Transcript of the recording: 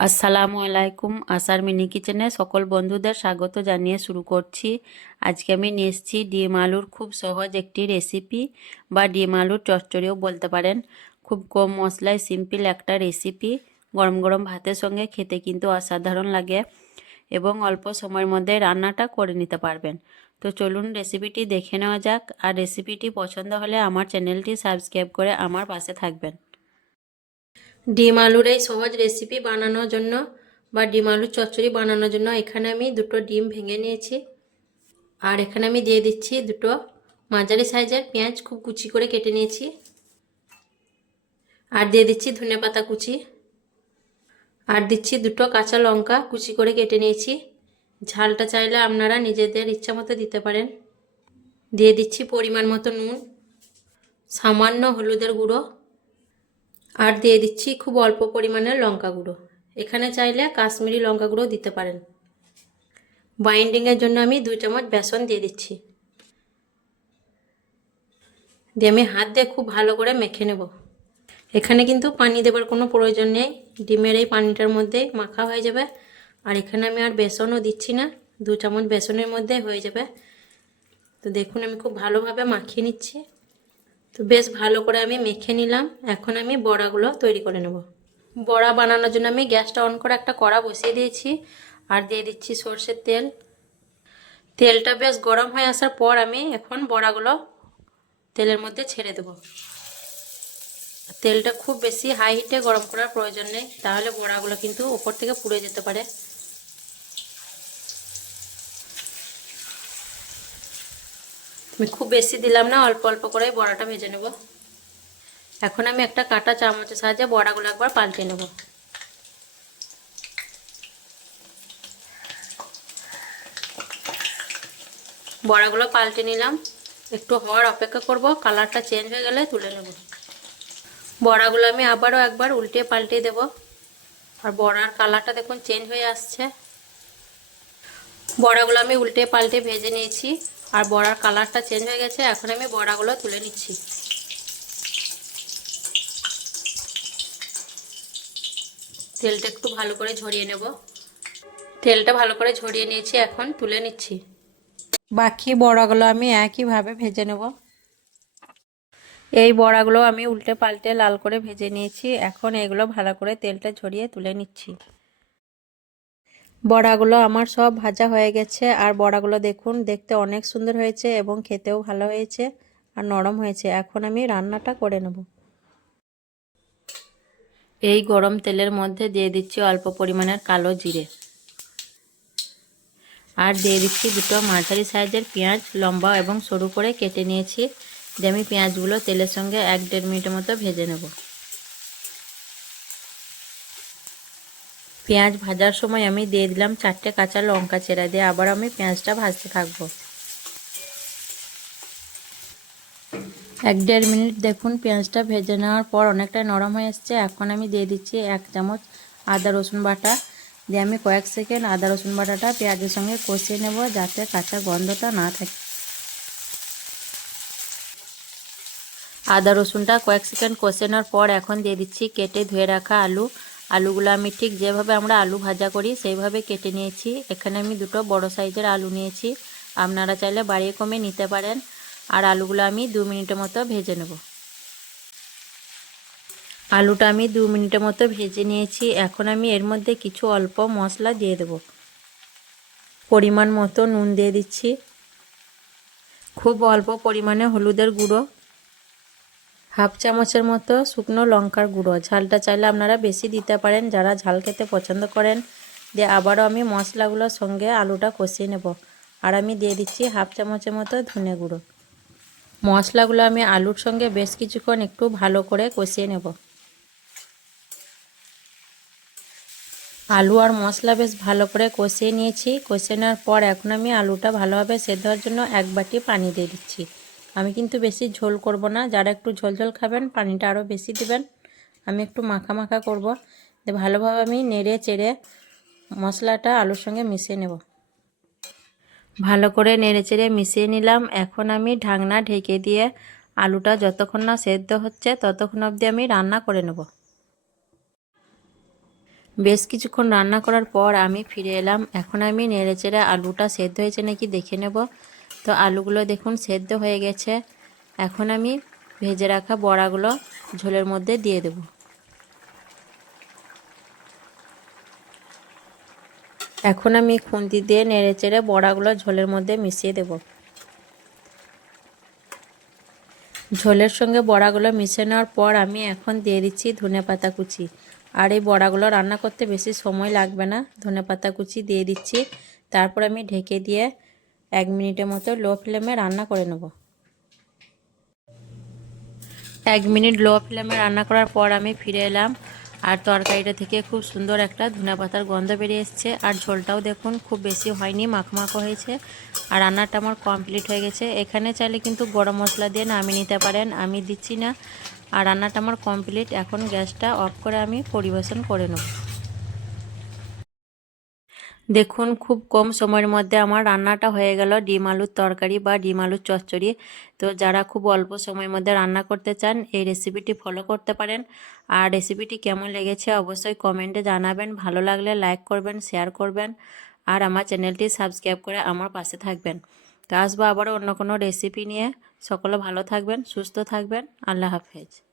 আসসালামু আলাইকুম। আসার মিনি কিচেনে সকল বন্ধুদের স্বাগত জানিয়ে শুরু করছি। আজকে আমি নিয়ে এসেছি ডিম আলুর খুব সহজ একটি রেসিপি, বা ডিম আলুর চচ্চড়িও বলতে পারেন। খুব কম মশলায় সিম্পল একটা রেসিপি। গরম গরম ভাতের সঙ্গে খেতে কিন্তু অসাধারণ লাগে, এবং অল্প সময়ের মধ্যে রান্নাটা করে নিতে পারবেন। তো চলুন রেসিপিটি দেখে নেওয়া যাক। আর রেসিপিটি পছন্দ হলে আমার চ্যানেলটি সাবস্ক্রাইব করে আমার পাশে থাকবেন। ডিম আলুর এই সহজ রেসিপি বানানোর জন্য, বা ডিম আলুর চচ্চড়ি বানানোর জন্য, এখানে আমি দুটো ডিম ভেঙে নিয়েছি। আর এখানে আমি দিয়ে দিচ্ছি দুটো মাঝারি সাইজের পেঁয়াজ খুব কুচি করে কেটে নিয়েছি। আর দিয়ে দিচ্ছি ধনেপাতা কুচি। আর দিচ্ছি দুটো কাঁচা লঙ্কা কুচি করে কেটে নিয়েছি। ঝালটা চাইলে আপনারা নিজেদের ইচ্ছা মতো দিতে পারেন। দিয়ে দিচ্ছি পরিমাণ মতো নুন, সামান্য হলুদের গুঁড়ো, আর দিয়ে দিচ্ছি খুব অল্প পরিমাণের লঙ্কা গুঁড়ো। এখানে চাইলে কাশ্মীরি লঙ্কা গুঁড়ো দিতে পারেন। বাইন্ডিংয়ের জন্য আমি 2 চামচ বেসন দিয়ে দিচ্ছি। দিয়ে আমি হাত দিয়ে খুব ভালো করে মেখে নেব। এখানে কিন্তু পানি দেবার কোনো প্রয়োজন নেই, ডিমের এই পানিটার মধ্যেই মাখা হয়ে যাবে। আর এখানে আমি আর বেসনও দিচ্ছি না, 2 চামচ বেসনের মধ্যে হয়ে যাবে। তো দেখুন আমি খুব ভালোভাবে মাখিয়ে নিচ্ছি। তো বেশ ভালো করে আমি মেখে নিলাম। এখন আমি বড়াগুলো তৈরি করে নেব। বড়া বানানোর জন্য আমি গ্যাসটা অন করে একটা কড়া বসিয়ে দিয়েছি। আর দিয়ে দিচ্ছি সরষের তেল। তেলটা বেশ গরম হয়ে আসার পর আমি এখন বড়াগুলো তেলের মধ্যে ছেড়ে দেব। তেলটা খুব বেশি হাই হিটে গরম করার প্রয়োজন নেই, তাহলে বড়াগুলো কিন্তু উপর থেকে পুড়ে যেতে পারে। আমি খুব বেশি দিলাম না, অল্প অল্প করে বড়াটা ভেজে নেব। এখন আমি একটা কাঁটা চামচের সাহায্যে বড়াগুলো একবার পাল্টে নেব। বড়াগুলো পাল্টে নিলাম। একটু হওয়ার অপেক্ষা করব, কালারটা চেঞ্জ হয়ে গেলে তুলে নেব। বড়াগুলো আমি আবারও একবার উল্টে পাল্টে দেব। আর বড়ার কালারটা দেখুন চেঞ্জ হয়ে আসছে। বড়াগুলো আমি উল্টে পাল্টে ভেজে নিয়েছি, আর বড়ার কালারটা চেঞ্জ হয়ে গেছে। এখন আমি বড়াগুলো তুলে নিচ্ছি। তেলটা একটু ভালো করে ঝরিয়ে নেব। তেলটা ভালো করে ঝরিয়ে নিয়েছি, এখন তুলে নিচ্ছি। বাকি বড়াগুলো আমি একইভাবে ভেজে নেব। এই বড়াগুলো আমি উল্টে পাল্টে লাল করে ভেজে নিয়েছি। এখন এগুলো ভালো করে তেলটা ঝরিয়ে তুলে নিচ্ছি। বড়াগুলো আমার সব ভাজা হয়ে গেছে। আর বড়াগুলো দেখুন দেখতে অনেক সুন্দর হয়েছে, এবং খেতেও ভালো হয়েছে আর নরম হয়েছে। এখন আমি রান্নাটা করে নেব। এই গরম তেলের মধ্যে দিয়ে দিচ্ছি অল্প পরিমাণের কালো জিরে। আর দিয়ে দিচ্ছি দুটো মাঝারি সাইজের পেঁয়াজ, লম্বা এবং সরু করে কেটে নিয়েছি। দিয়ে আমি পেঁয়াজগুলো তেলের সঙ্গে 1-1.5 মিনিটের মতো ভেজে নেব। পেঁয়াজ ভাজার সময় আমি দিয়ে দিলাম 4টে কাঁচা লঙ্কা চেরা। দিয়ে আবার আমি পেঁয়াজটা ভাজতে থাকবো। 1-1.5 মিনিট দেখুন পেঁয়াজটা ভেজে নেওয়ার পর অনেকটা নরম হয়ে এসছে। এখন আমি দিয়ে দিচ্ছি 1 চামচ আদা রসুন বাটা। দিয়ে আমি কয়েক সেকেন্ড আদা রসুন বাটাটা পেঁয়াজের সঙ্গে কষিয়ে নেব, যাতে কাঁচা গন্ধটা না থাকে। আদা রসুনটা কয়েক সেকেন্ড কষে নেওয়ার পর এখন দিয়ে দিচ্ছি কেটে ধুয়ে রাখা আলু। আলুগুলো আমি ঠিক যেভাবে আমরা আলু ভাজা করি সেইভাবে কেটে নিয়েছি। এখানে আমি দুটো বড় সাইজের আলু নিয়েছি, আপনারা চাইলে বাড়িয়ে কমে নিতে পারেন। আর আলুগুলো আমি 2 মিনিটের মতো ভেজে নেব। আলুটা আমি 2 মিনিটের মতো ভেজে নিয়েছি। এখন আমি এর মধ্যে কিছু অল্প মশলা দিয়ে দেব। পরিমাণ মতো নুন দিয়ে দিচ্ছি, খুব অল্প পরিমাণে হলুদের গুঁড়ো, 1/2 চামচের মতো শুকনো লঙ্কার গুঁড়ো। ঝালটা চাইলে আপনারা বেশি দিতে পারেন, যারা ঝাল খেতে পছন্দ করেন। দিয়ে আবারও আমি মশলাগুলোর সঙ্গে আলুটা কষিয়ে নেব। আর আমি দিয়ে দিচ্ছি 1/2 চামচের মতো ধনে গুঁড়ো। মশলাগুলো আমি আলুর সঙ্গে বেশ কিছুক্ষণ একটু ভালো করে কষিয়ে নেব। আলু আর মশলা বেশ ভালো করে কষিয়ে নিয়েছি। কষিয়ে নেওয়ার পর এখন আমি আলুটা ভালোভাবে সেদ্ধ হওয়ার জন্য 1 বাটি পানি দিয়ে দিচ্ছি। আমি কিন্তু বেশি ঝোল করব না, যারা একটু ঝোল ঝোল খাবেন পানিটা আরও বেশি দিবেন। আমি একটু মাখা মাখা করব। ভালোভাবে আমি নেড়ে চেড়ে মশলাটা আলুর সঙ্গে মিশিয়ে নেব। ভালো করে নেড়ে চেড়ে মিশিয়ে নিলাম। এখন আমি ঢাকনা ঢেকে দিয়ে আলুটা যতক্ষণ না সেদ্ধ হচ্ছে ততক্ষণ অবধি আমি রান্না করে নেব। বেশ কিছুক্ষণ রান্না করার পর আমি ফিরে এলাম। এখন আমি নেড়েচেড়ে আলুটা সেদ্ধ হয়েছে নাকি দেখে নেব। তো আলুগুলো দেখুন সেদ্ধ হয়ে গেছে। এখন আমি ভেজে রাখা বড়াগুলো ঝোলের মধ্যে দিয়ে দেব। এখন আমি খুন্তি দিয়ে নেড়েচেড়ে বড়াগুলো ঝোলের মধ্যে মিশিয়ে দেব। ঝোলের সঙ্গে বড়াগুলো মিশিয়ে নেওয়ার পর আমি এখন দিয়ে দিচ্ছি ধনেপাতা কুচি। আর এই বড়াগুলো রান্না করতে বেশি সময় লাগবে না। ধনেপাতা কুচি দিয়ে দিচ্ছি। তারপর আমি ঢেকে দিয়ে 1 মিনিটের মতো লো ফ্লেমে রান্না করে নেব। 1 মিনিট লো ফ্লেমে রান্না করার পর আমি ফিরে এলাম। আর তরকারিটা থেকে খুব সুন্দর একটা ধনেপাতার গন্ধ বেরিয়ে এসছে। আর ঝোলটাও দেখুন খুব বেশি হয়নি, মাখমাখো হয়েছে। আর রান্নাটা আমার কমপ্লিট হয়ে গেছে। এখানে চাইলে কিন্তু গরম মশলা দিয়ে নামিয়ে নিতে পারেন, আমি দিচ্ছি না। আর রান্নাটা আমার কমপ্লিট। এখন গ্যাসটা অফ করে আমি পরিবেশন করে নেব। দেখুন খুব কম সময়ের মধ্যে আমার রান্নাটা হয়ে গেল, ডিম আলুর তরকারি বা ডিম আলুর চচ্চড়ি। তো যারা খুব অল্প সময়ের মধ্যে রান্না করতে চান এই রেসিপিটি ফলো করতে পারেন। আর রেসিপিটি কেমন লেগেছে অবশ্যই কমেন্টে জানাবেন। ভালো লাগলে লাইক করবেন, শেয়ার করবেন। আর আমার চ্যানেলটি সাবস্ক্রাইব করে আমার পাশে থাকবেন। তো আসবো আবারও অন্য কোনো রেসিপি নিয়ে। সকলে ভালো থাকবেন, সুস্থ থাকবেন। আল্লাহ হাফেজ।